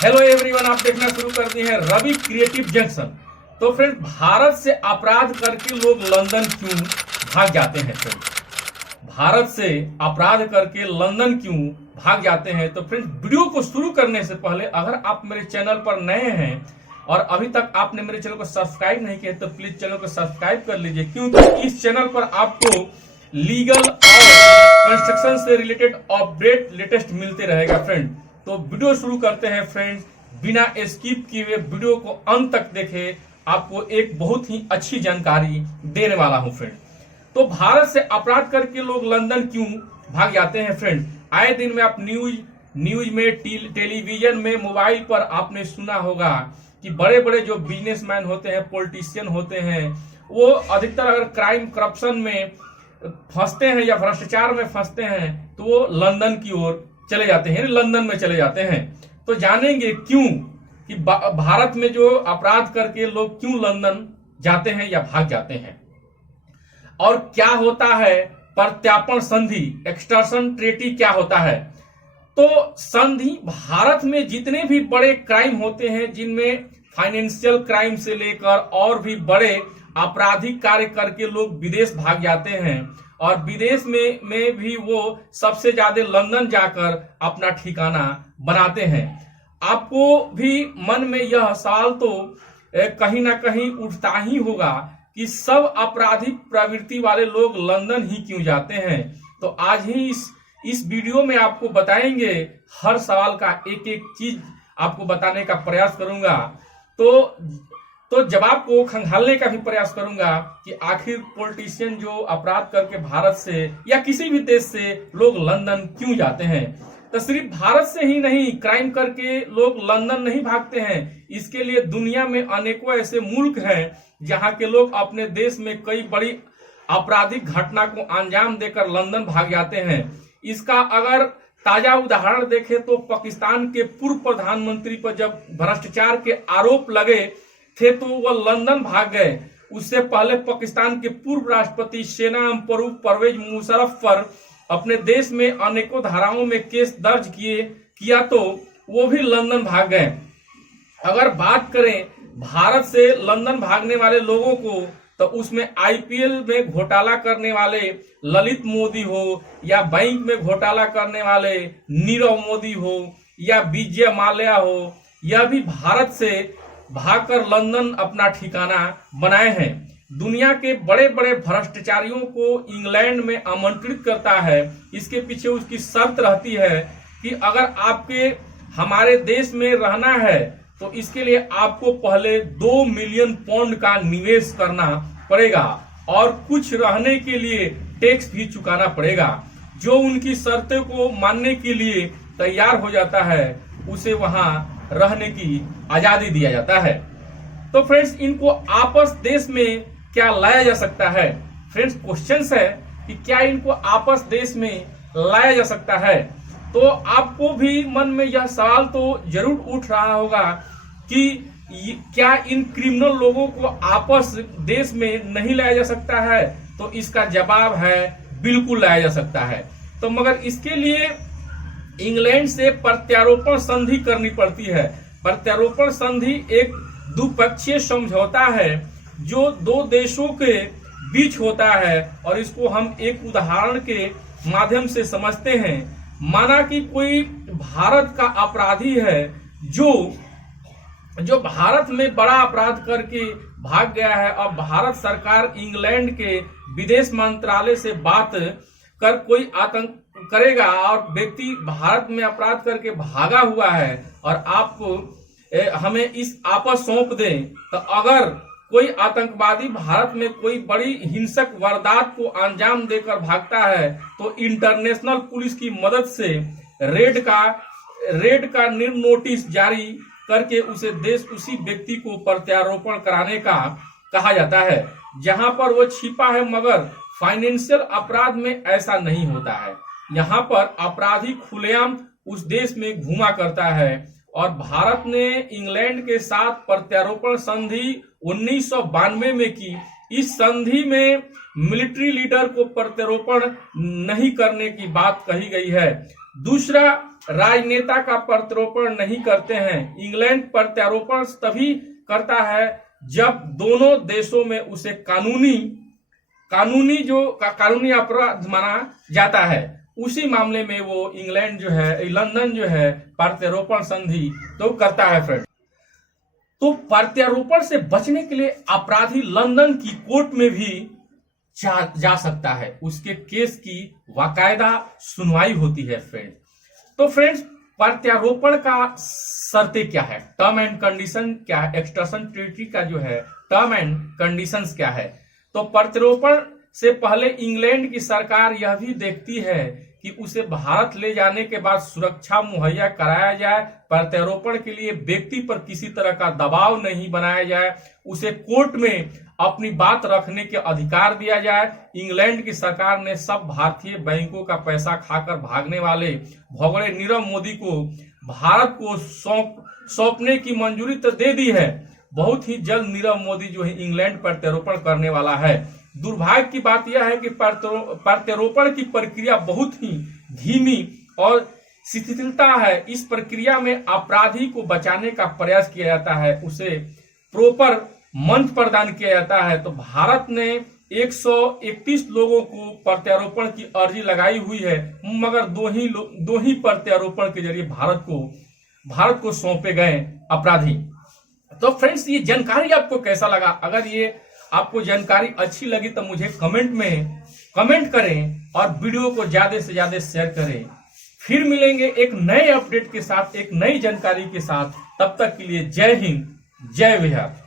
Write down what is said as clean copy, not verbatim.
Hello everyone, आप देखना शुरू कर दिए हैं रवि क्रिएटिव जंक्शन। तो फ्रेंड, भारत से अपराध करके लोग लंदन क्यों भाग जाते हैं? फ्रेंड, भारत से अपराध करके लंदन क्यों भाग जाते हैं? तो फ्रेंड, वीडियो को शुरू करने से पहले अगर आप मेरे चैनल पर नए हैं और अभी तक आपने मेरे चैनल को सब्सक्राइब नहीं किया तो प्लीज चैनल को सब्सक्राइब कर लीजिए, क्योंकि इस चैनल पर आपको लीगल और कंस्ट्रक्शन से रिलेटेड अपडेट लेटेस्ट मिलते रहेगा। फ्रेंड, तो वीडियो शुरू करते हैं। फ्रेंड्स, बिना स्किप किए हुए वीडियो को अंत तक देखें, आपको एक बहुत ही अच्छी जानकारी देने वाला हूं। फ्रेंड, तो भारत से अपराध करके लोग लंदन क्यों भाग जाते हैं? फ्रेंड, आए दिन में आप न्यूज में, टेलीविजन में, मोबाइल पर आपने सुना होगा कि बड़े बड़े जो बिजनेसमैन होते हैं, पॉलिटिशियन होते हैं, वो अधिकतर अगर क्राइम करप्शन में फंसते हैं या भ्रष्टाचार में फंसते हैं तो वो लंदन की ओर चले जाते हैं, लंदन में चले जाते हैं। तो जानेंगे क्यों कि भारत में जो अपराध करके लोग क्यों लंदन जाते हैं या भाग जाते हैं, और क्या होता है प्रत्यार्पण संधि, एक्सटॉर्शन ट्रीटी क्या होता है। तो संधि, भारत में जितने भी बड़े क्राइम होते हैं, जिनमें फाइनेंशियल क्राइम से लेकर और भी बड़े आपराधिक कार्य करके लोग विदेश भाग जाते हैं, और विदेश में भी वो सबसे ज्यादा लंदन जाकर अपना ठिकाना बनाते हैं। आपको भी मन में यह सवाल तो कहीं ना कहीं उठता ही होगा कि सब आपराधिक प्रवृत्ति वाले लोग लंदन ही क्यों जाते हैं। तो आज ही इस वीडियो में आपको बताएंगे, हर सवाल का एक एक चीज आपको बताने का प्रयास करूंगा। तो जवाब को खंगालने का भी प्रयास करूंगा कि आखिर पॉलिटिशियन जो अपराध करके भारत से या किसी भी देश से लोग लंदन क्यों जाते हैं। तो सिर्फ भारत से ही नहीं, क्राइम करके लोग लंदन नहीं भागते हैं। इसके लिए दुनिया में अनेकों ऐसे मुल्क हैं जहां के लोग अपने देश में कई बड़ी आपराधिक घटना को अंजाम देकर लंदन भाग जाते हैं। इसका अगर ताजा उदाहरण देखें तो पाकिस्तान के पूर्व प्रधानमंत्री पर जब भ्रष्टाचार के आरोप लगे थे तो वह लंदन भाग गए। उससे पहले पाकिस्तान के पूर्व राष्ट्रपति सेना प्रमुख परवेज मुशर्रफ पर अपने देश में अनेकों धाराओं में केस दर्ज किया तो वो भी लंदन भाग गए। अगर बात करें भारत से लंदन भागने वाले लोगों को, तो उसमें आईपीएल में घोटाला करने वाले ललित मोदी हो, या बैंक में घोटाला करने वाले नीरव मोदी हो, या विजय माल्या हो, यह भी भारत से भागकर लंदन अपना ठिकाना बनाए हैं। दुनिया के बड़े बड़े भ्रष्टाचारियों को इंग्लैंड में आमंत्रित करता है। इसके पीछे उसकी शर्त रहती है कि अगर आपके हमारे देश में रहना है तो इसके लिए आपको पहले 2 मिलियन पाउंड का निवेश करना पड़ेगा, और कुछ रहने के लिए टैक्स भी चुकाना पड़ेगा। जो उनकी शर्तों को मानने के लिए तैयार हो जाता है उसे वहां रहने की आजादी दिया जाता है। तो फ्रेंड्स, इनको आपस देश में क्या लाया जा सकता है? फ्रेंड्स, क्वेश्चन है कि क्या इनको आपस देश में लाया जा सकता है? तो आपको भी मन में यह सवाल तो जरूर उठ रहा होगा कि क्या इन क्रिमिनल लोगों को आपस देश में नहीं लाया जा सकता है? तो इसका जवाब है बिल्कुल लाया जा सकता है। तो मगर इसके लिए इंग्लैंड से प्रत्यारोपण संधि करनी पड़ती है। प्रत्यारोपण संधि एक द्विपक्षीय समझौता है जो दो देशों के बीच होता है, और इसको हम एक उदाहरण के माध्यम से समझते हैं। माना कि कोई भारत का अपराधी है जो भारत में बड़ा अपराध करके भाग गया है, और भारत सरकार इंग्लैंड के विदेश मंत्रालय से बात कर कोई आतंक करेगा, और व्यक्ति भारत में अपराध करके भागा हुआ है और आप हमें इस आपस सौंप दें। तो अगर कोई आतंकवादी भारत में कोई बड़ी हिंसक वारदात को अंजाम देकर भागता है तो इंटरनेशनल पुलिस की मदद से रेड का नोटिस जारी करके उसी व्यक्ति को प्रत्यारोपण कराने का कहा जाता है, जहां पर वो छिपा है। मगर फाइनेंशियल अपराध में ऐसा नहीं होता है। यहाँ पर अपराधी खुलेआम उस देश में घूमा करता है, और भारत ने इंग्लैंड के साथ प्रत्यारोपण संधि 1992 में की। इस संधि में मिलिट्री लीडर को प्रत्यारोपण नहीं करने की बात कही गई है। दूसरा, राजनेता का प्रत्यारोपण नहीं करते हैं। इंग्लैंड प्रत्यारोपण तभी करता है जब दोनों देशों में उसे कानूनी अपराध माना जाता है। उसी मामले में वो इंग्लैंड जो है, लंदन जो है, प्रत्यारोपण संधि तो करता है फ्रेंड। तो प्रत्यारोपण से बचने के लिए अपराधी लंदन की कोर्ट में भी जा सकता है। उसके केस की बाकायदा सुनवाई होती है फ्रेंड। तो फ्रेंड्स, प्रत्यारोपण का शर्तें क्या है, टर्म एंड कंडीशन क्या है, एक्सटर्शन ट्रीटी का जो है टर्म एंड कंडीशंस क्या है। तो प्रत्यारोपण से पहले इंग्लैंड की सरकार यह भी देखती है कि उसे भारत ले जाने के बाद सुरक्षा मुहैया कराया जाए, प्रत्यारोपण के लिए व्यक्ति पर किसी तरह का दबाव नहीं बनाया जाए, उसे कोर्ट में अपनी बात रखने के अधिकार दिया जाए। इंग्लैंड की सरकार ने सब भारतीय बैंकों का पैसा खाकर भागने वाले भगोड़े नीरव मोदी को भारत को सौंपने की मंजूरी तो दे दी है। बहुत ही जल्द नीरव मोदी जो है इंग्लैंड प्रत्यारोपण करने वाला है। दुर्भाग्य की बात यह है कि प्रत्यारोपण की प्रक्रिया बहुत ही धीमी और शिथिलता है। इस प्रक्रिया में अपराधी को बचाने का प्रयास किया जाता है, उसे प्रॉपर मंच प्रदान किया जाता है। तो भारत ने 131 लोगों को प्रत्यारोपण की अर्जी लगाई हुई है, मगर दो ही प्रत्यारोपण के जरिए भारत को सौंपे गए अपराधी। तो फ्रेंड्स, ये जानकारी आपको कैसा लगा? अगर ये आपको जानकारी अच्छी लगी तो मुझे कमेंट में कमेंट करें और वीडियो को ज्यादा से ज्यादा शेयर करें। फिर मिलेंगे एक नए अपडेट के साथ, एक नई जानकारी के साथ। तब तक के लिए जय हिंद, जय बिहार।